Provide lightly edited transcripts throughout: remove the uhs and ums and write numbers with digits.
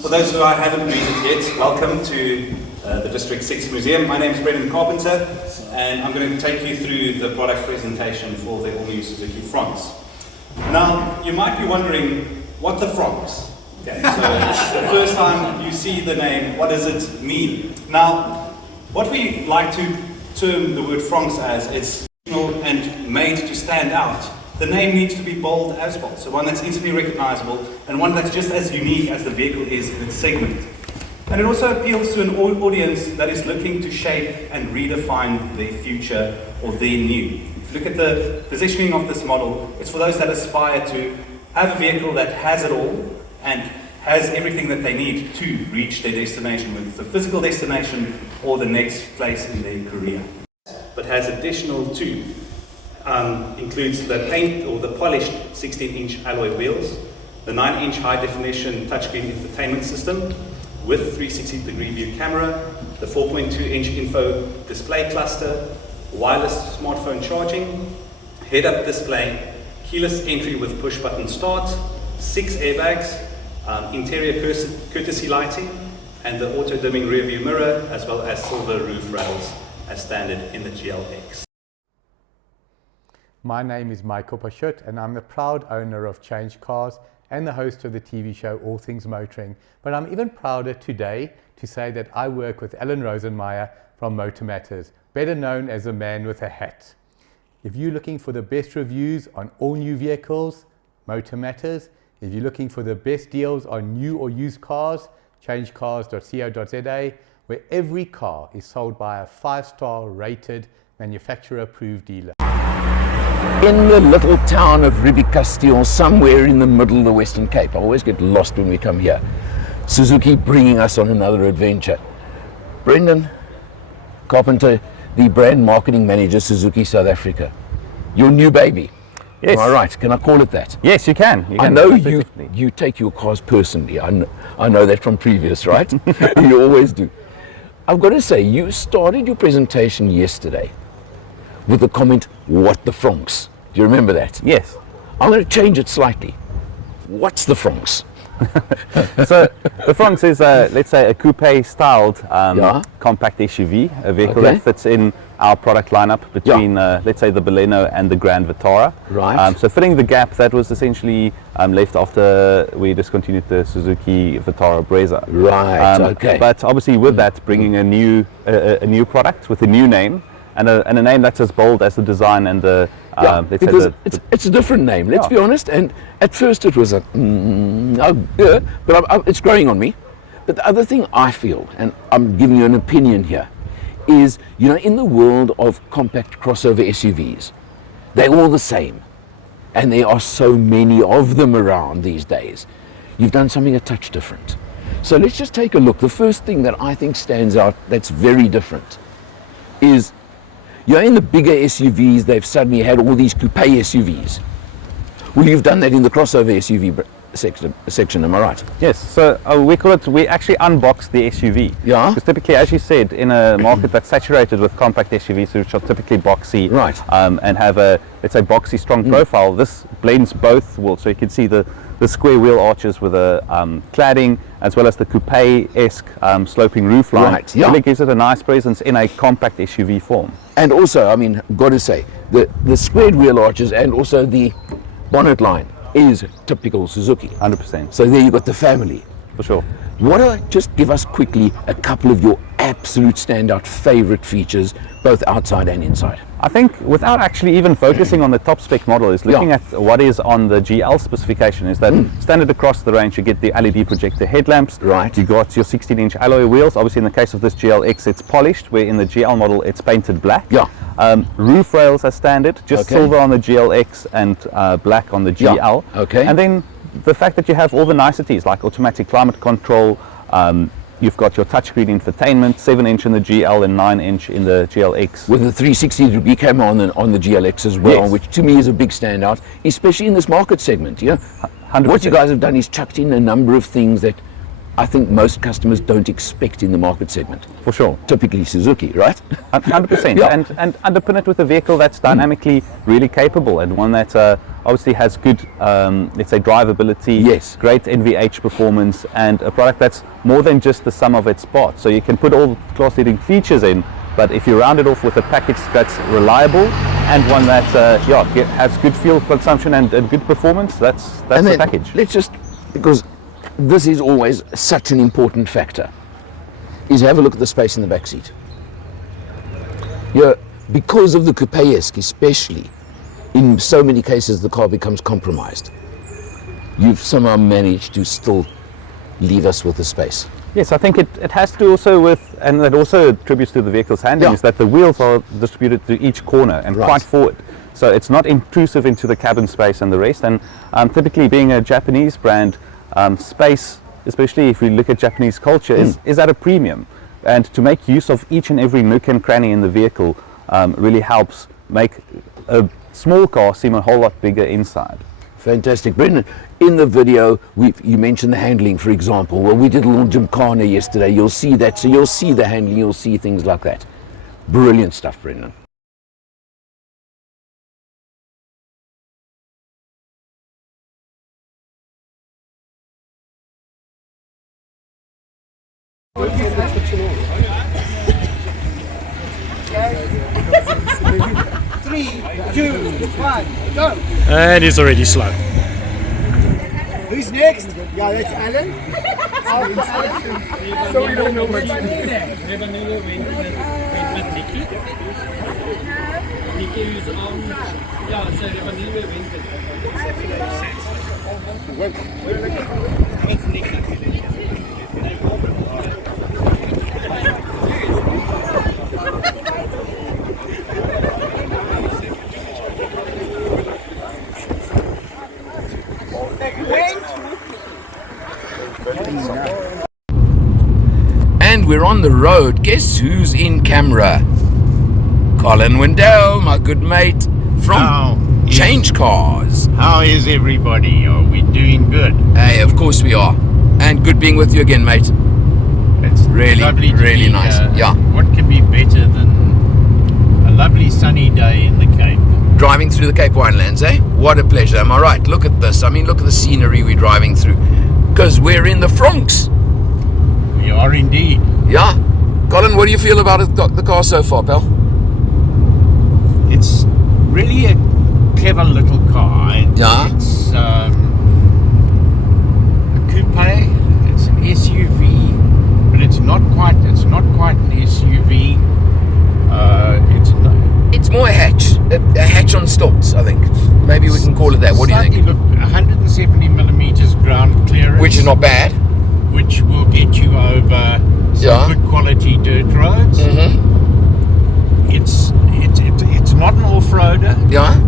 For those who I haven't met yet, welcome to the District 6 Museum. My name is Brendan Carpenter, and I'm going to take you through the product presentation for the all-new Suzuki Fronx. Now, you might be wondering, what the Fronx? Okay, so the first time you see the name, what does it mean? Now, what we like to term the word Fronx as, it's original and made to stand out. The name needs to be bold as well, so one that's instantly recognizable and one that's just as unique as the vehicle is in its segment. And it also appeals to an audience that is looking to shape and redefine their future or their new. If you look at the positioning of this model, it's for those that aspire to have a vehicle that has it all and has everything that they need to reach their destination, whether it's a physical destination or the next place in their career. But has additional to includes the paint or the polished 16-inch alloy wheels, the 9-inch high-definition touchscreen infotainment system with 360-degree view camera, the 4.2-inch info display cluster, wireless smartphone charging, head-up display, keyless entry with push-button start, 6 airbags, interior courtesy lighting, and the auto-dimming rear-view mirror, as well as silver roof rails as standard in the GLX. My name is Michael Pashut, and I'm the proud owner of Change Cars and the host of the TV show All Things Motoring. But I'm even prouder today to say that I work with Alan Rosenmeyer from Motor Matters, better known as the man with a hat. If you're looking for the best reviews on all new vehicles, Motor Matters. If you're looking for the best deals on new or used cars, changecars.co.za, where every car is sold by a 5-star rated manufacturer-approved dealer. In the little town of Ribicastillon, somewhere in the middle of the Western Cape. I always get lost when we come here. Suzuki bringing us on another adventure. Brendan Carpenter, the brand marketing manager, Suzuki South Africa. Your new baby. Yes. Am I right? Can I call it that? Yes, you can. I know you take your cars personally. I know that from previous, right? You always do. I've got to say, you started your presentation yesterday with the comment, what the Fronx? Do you remember that? Yes. I'm going to change it slightly. What's the Fronx? So the Fronx is, let's say, a coupe-styled compact SUV, a vehicle that fits in our product lineup between, let's say, the Baleno and the Grand Vitara. Right. So filling the gap that was essentially left after we discontinued the Suzuki Vitara Brezza. Right. Okay. But obviously, with that, bringing a new product with a new name. And a name that's as bold as the design and the because it's a different name, let's be honest. And at first it was a but it's growing on me. But the other thing I feel, and I'm giving you an opinion here, is, you know, in the world of compact crossover SUVs, they're all the same, and there are so many of them around these days. You've done something a touch different. So let's just take a look. The first thing that I think stands out that's very different is, you know, in the bigger SUVs, they've suddenly had all these coupe SUVs. Well, you've done that in the crossover SUV section, am I right? Yes, so we actually unboxed the SUV. Yeah. Because typically, as you said, in a market that's saturated with compact SUVs, which are typically boxy, right, and have a, let's say, boxy strong profile, this blends both worlds. So you can see the square wheel arches with a cladding, as well as the coupe-esque sloping roof line. Right, yeah. Really gives it a nice presence in a compact SUV form. And also, I mean, got to say, the squared wheel arches and also the bonnet line is typical Suzuki. 100%. So there you've got the family. For sure. You want to just give us quickly a couple of your absolute standout favorite features, both outside and inside? I think, without actually even focusing on the top spec model, is looking at what is on the GL specification. Is that standard across the range? You get the LED projector headlamps. Right. You got your 16-inch alloy wheels. Obviously, in the case of this GLX, it's polished. Where in the GL model, it's painted black. Yeah. Roof rails as standard, just silver on the GLX and black on the GL. Yeah. Okay. And then the fact that you have all the niceties like automatic climate control. You've got your touchscreen infotainment, 7-inch in the GL and 9-inch in the GLX. With the 360-degree camera on the GLX as well, which to me is a big standout, especially in this market segment. You know, 100%. What you guys have done is chucked in a number of things that I think most customers don't expect in the market segment. For sure. Typically Suzuki, right? 100%. And underpin it with a vehicle that's dynamically really capable, and one that obviously has good, let's say, drivability, Yes. great NVH performance, and a product that's more than just the sum of its parts. So you can put all class-leading features in, but if you round it off with a package that's reliable and one that has good fuel consumption and good performance, that's And the then package. let's just, because this is always such an important factor, is have a look at the space in the back seat. Because of the coupe-esque especially, in so many cases the car becomes compromised. You've somehow managed to still leave us with the space. Yes, I think it has to do also with, and that also attributes to the vehicle's handling, Yeah. is that the wheels are distributed to each corner and Right. quite forward. So it's not intrusive into the cabin space and the rest. And typically being a Japanese brand, space, especially if we look at Japanese culture, is at a premium. And to make use of each and every nook and cranny in the vehicle really helps make a small car seem a whole lot bigger inside. Fantastic. Brendan, in the video, you mentioned the handling, for example. Well, we did a little gymkhana yesterday. You'll see that. So you'll see the handling, you'll see things like that. Brilliant stuff, Brendan. Three, two, one, go! And it's already slow. Who's next? Yeah, that's Alan. After Alan. So we don't know much. And we're on the road. Guess who's in camera? Colin Wendell, my good mate from Change Cars. How is everybody? Are we doing good? Hey, of course we are. And good being with you again, mate. It's Really, lovely to really be, nice. Yeah. What can be better than a lovely sunny day in the Cape? Driving through the Cape Winelands, eh? What a pleasure, am I right? Look at this. I mean, look at the scenery we're driving through. Because we're in the Fronx. We are indeed. Yeah. Colin, what do you feel about the car so far, pal? It's really a clever little car. Yeah. It's a coupe. It's an SUV, but it's not quite an SUV. It's more a hatch on stilts, I think. Maybe we can call it that. What do you think? 170 millimeters ground clearance, Which is not bad. which will get you over some good quality dirt roads. Mm-hmm. It's not an off-roader. Yeah.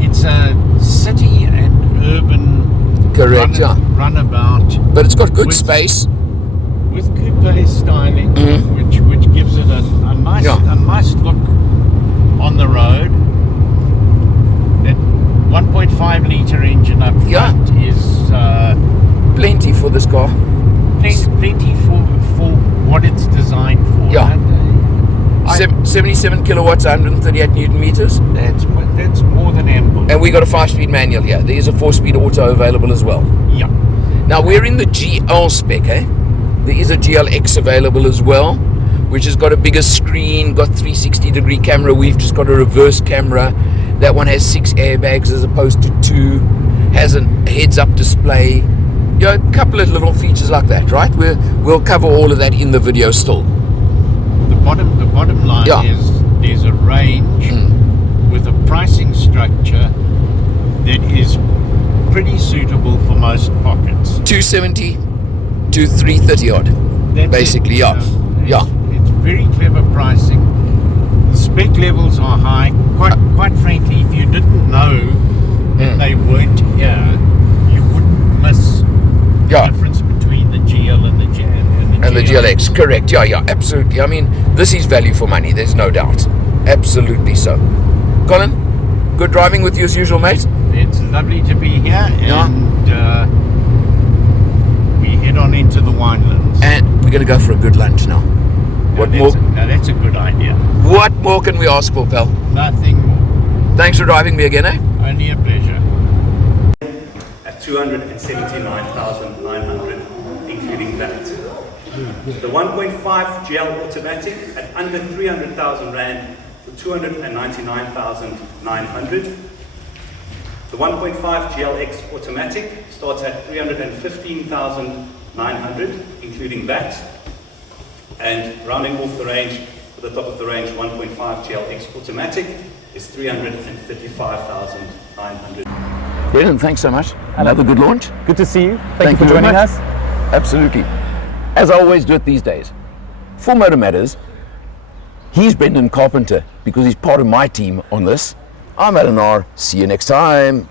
It's a city and urban Correct, runabout But it's got good With- space. with coupe styling, which gives it a nice look on the road. That 1.5 litre engine up front is Plenty for this car. plenty for what it's designed for. Yeah. And, 77 kilowatts, 138 newton meters. that's more than ample. And we got a 5-speed manual here. There is a 4-speed auto available as well. Yeah. Now we're in the GL spec, eh? There is a GLX available as well, which has got a bigger screen, got 360-degree camera. We've just got a reverse camera. That one has 6 airbags as opposed to 2. Has a heads-up display. Yeah, a couple of little features like that, right? We'll cover all of that in the video still. The bottom line Yeah. is there's a range with a pricing structure that is pretty suitable for most pockets. 270 to 330 odd. That's Basically, it. yeah. Yeah. It's very clever pricing. The spec levels are high. Quite frankly, if you didn't know that they weren't here, you wouldn't miss Yeah. the difference between the GL and the And the GLX, correct. Yeah, absolutely. I mean, this is value for money, there's no doubt. Absolutely so. Colin, good driving with you as usual, mate. It's lovely to be here, Yeah. and we head on into the winelands. And we're going to go for a good lunch now. What more? Now that's a good idea. What more can we ask for, pal? Nothing more. Thanks for driving me again, eh? Only a pleasure. 279,900, including that. The 1.5 GL automatic at under 300,000 Rand for 299,900. The 1.5 GLX automatic starts at 315,900, including that. And rounding off the range, for the top of the range, 1.5 GLX automatic is 335,900. Brendan, thanks so much. Another good launch. Good to see you. Thank you for you very joining much. us. Absolutely. As I always do it these days. For Motor Matters, he's Brendan Carpenter because he's part of my team on this. I'm Alan R. See you next time.